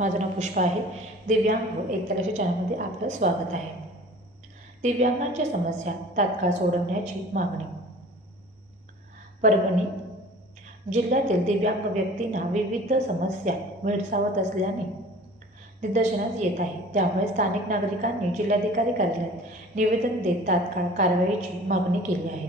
माझं नाव पुष्पा आहे. दिव्यांग एकतालाच्या चॅनलमध्ये आपलं स्वागत आहे. दिव्यांगांच्या समस्या तात्काळ सोडवण्याची मागणी. परभणी जिल्ह्यातील दिव्यांग व्यक्तींना विविध समस्या भेडसावत असल्याने निदर्शनास येत आहे. त्यामुळे स्थानिक नागरिकांनी जिल्हाधिकारी कार्यालयात निवेदन देत तात्काळ कारवाईची मागणी केली आहे.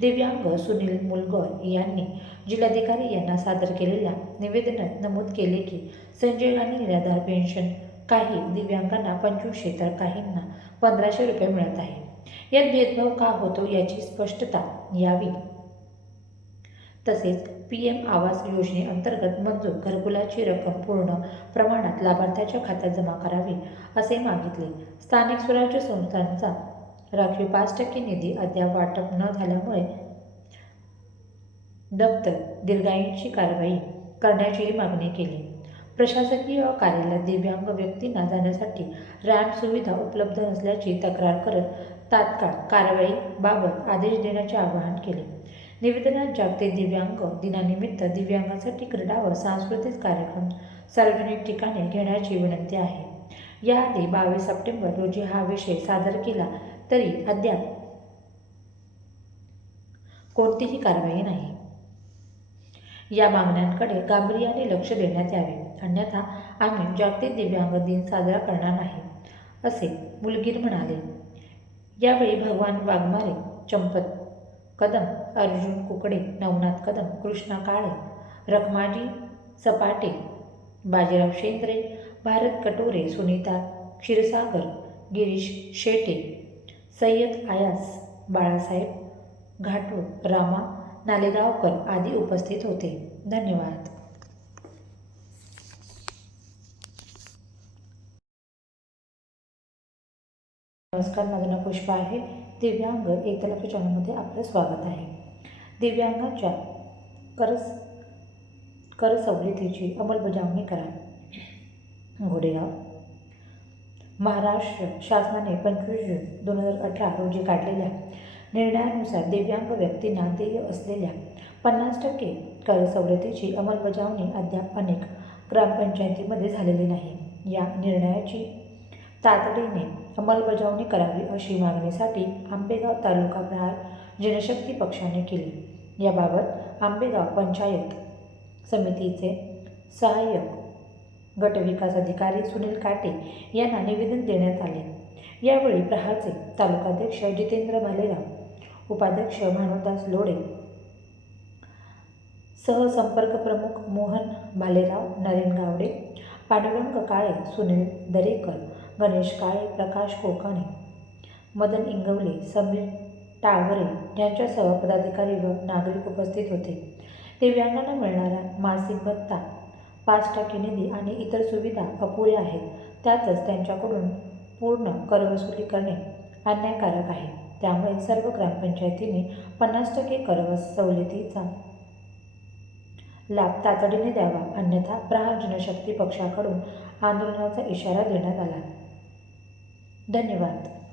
दिव्यांग सुनील मुलगोर यांनी जिल्हाधिकारी यांना सादर केलेल्या निवेदनात नमूद केले की संजय गांधी निराधार पेन्शन काही दिव्यांगांना पंचवीसशे तर काहींना पंधराशे रुपये मिळत आहे. यात भेदभाव का होतो याची स्पष्टता यावी. तसेच पी एम आवास योजनेअंतर्गत मंजूर घरकुलाची रक्कम पूर्ण प्रमाणात लाभार्थ्याच्या खात्यात जमा करावी असे मागितले. स्थानिक स्वराज्य संस्थांचा राखीव पाच टक्के निधी अद्याप वाटप न झाल्यामुळे दफ्तर दीर्घाईची कारवाई करण्याचीही मागणी केली. प्रशासकीय कार्यालयात दिव्यांग व्यक्तींना जाण्यासाठी रॅम्प सुविधा उपलब्ध नसल्याची तक्रार करत तात्काळ कारवाईबाबत आदेश देण्याचे आवाहन केले. निवेदनात जागतिक दिव्यांग दिनानिमित्त दिव्यांगासाठी क्रीडा व सांस्कृतिक कार्यक्रम सार्वजनिक ठिकाणी घेण्याची विनंती आहे. याआधी बावीस सप्टेंबर रोजी हा विषय सादर केला तरी अद्याप कोणतीही कारवाई नाही. या मागण्यांकडे गांभीर्याने लक्ष देण्यात यावे. अन्यथा आम्ही जागतिक दिव्यांग दिन साजरा करणार नाही असे मुलगीर म्हणाले. यावेळी भगवान वाघमारे चंपत कदम अर्जुन कुकडे नवनाथ कदम कृष्णा काळे रखमाजी सपाटे बाजीराव शेंद्रे भारत कटोरे सुनीता क्षीरसागर गिरीश शेटे सय्यद आयास बाळासाहेब घाटू रामा नालेगावकर आदी उपस्थित होते. धन्यवाद. नमस्कार माझं नाव पुष्पा आहे. दिव्यांग एकतलाच्या चॅनलमध्ये आपलं स्वागत आहे. दिव्यांगाच्या कर कर सवलतीची अंमलबजावणी करा. घोडेगाव महाराष्ट्र शासनाने पंचवीस जून दोन हजार अठरा रोजी काढलेल्या निर्णयानुसार दिव्यांग व्यक्तींना देय असलेल्या पन्नास टक्के कर सवलतीची अंमलबजावणी अद्याप अनेक ग्रामपंचायतीमध्ये झालेली नाही. या निर्णयाची तातडीने अंमलबजावणी करावी अशी मागणीसाठी आंबेगाव तालुका प्रहार जनशक्ती पक्षाने केली. याबाबत आंबेगाव पंचायत समितीचे सहाय्यक गटविकास अधिकारी सुनील काटे यांना निवेदन देण्यात आले. यावेळी प्रहारचे तालुकाध्यक्ष जितेंद्र भालेराव उपाध्यक्ष भानुदास लोडे सहसंपर्क प्रमुख मोहन भालेराव नरेन गावडे पांडुरंग काळे सुनील दरेकर गणेश काळे प्रकाश कोकणे मदन इंगवले समीर टावरे यांच्यासह पदाधिकारी व नागरिक उपस्थित होते. दिव्यांगांना मिळणारा मासिक भत्ता पाच टक्के निधी आणि इतर सुविधा अपुऱ्या आहेत. त्यातच त्यांच्याकडून पूर्ण करवसुली करणे अन्यायकारक आहे. त्यामुळे सर्व ग्रामपंचायतींनी पन्नास टक्के कर सवलतीचा लाभ तातडीने द्यावा. अन्यथा प्रहार जनशक्ती पक्षाकडून आंदोलनाचा इशारा देण्यात आला. धन्यवाद.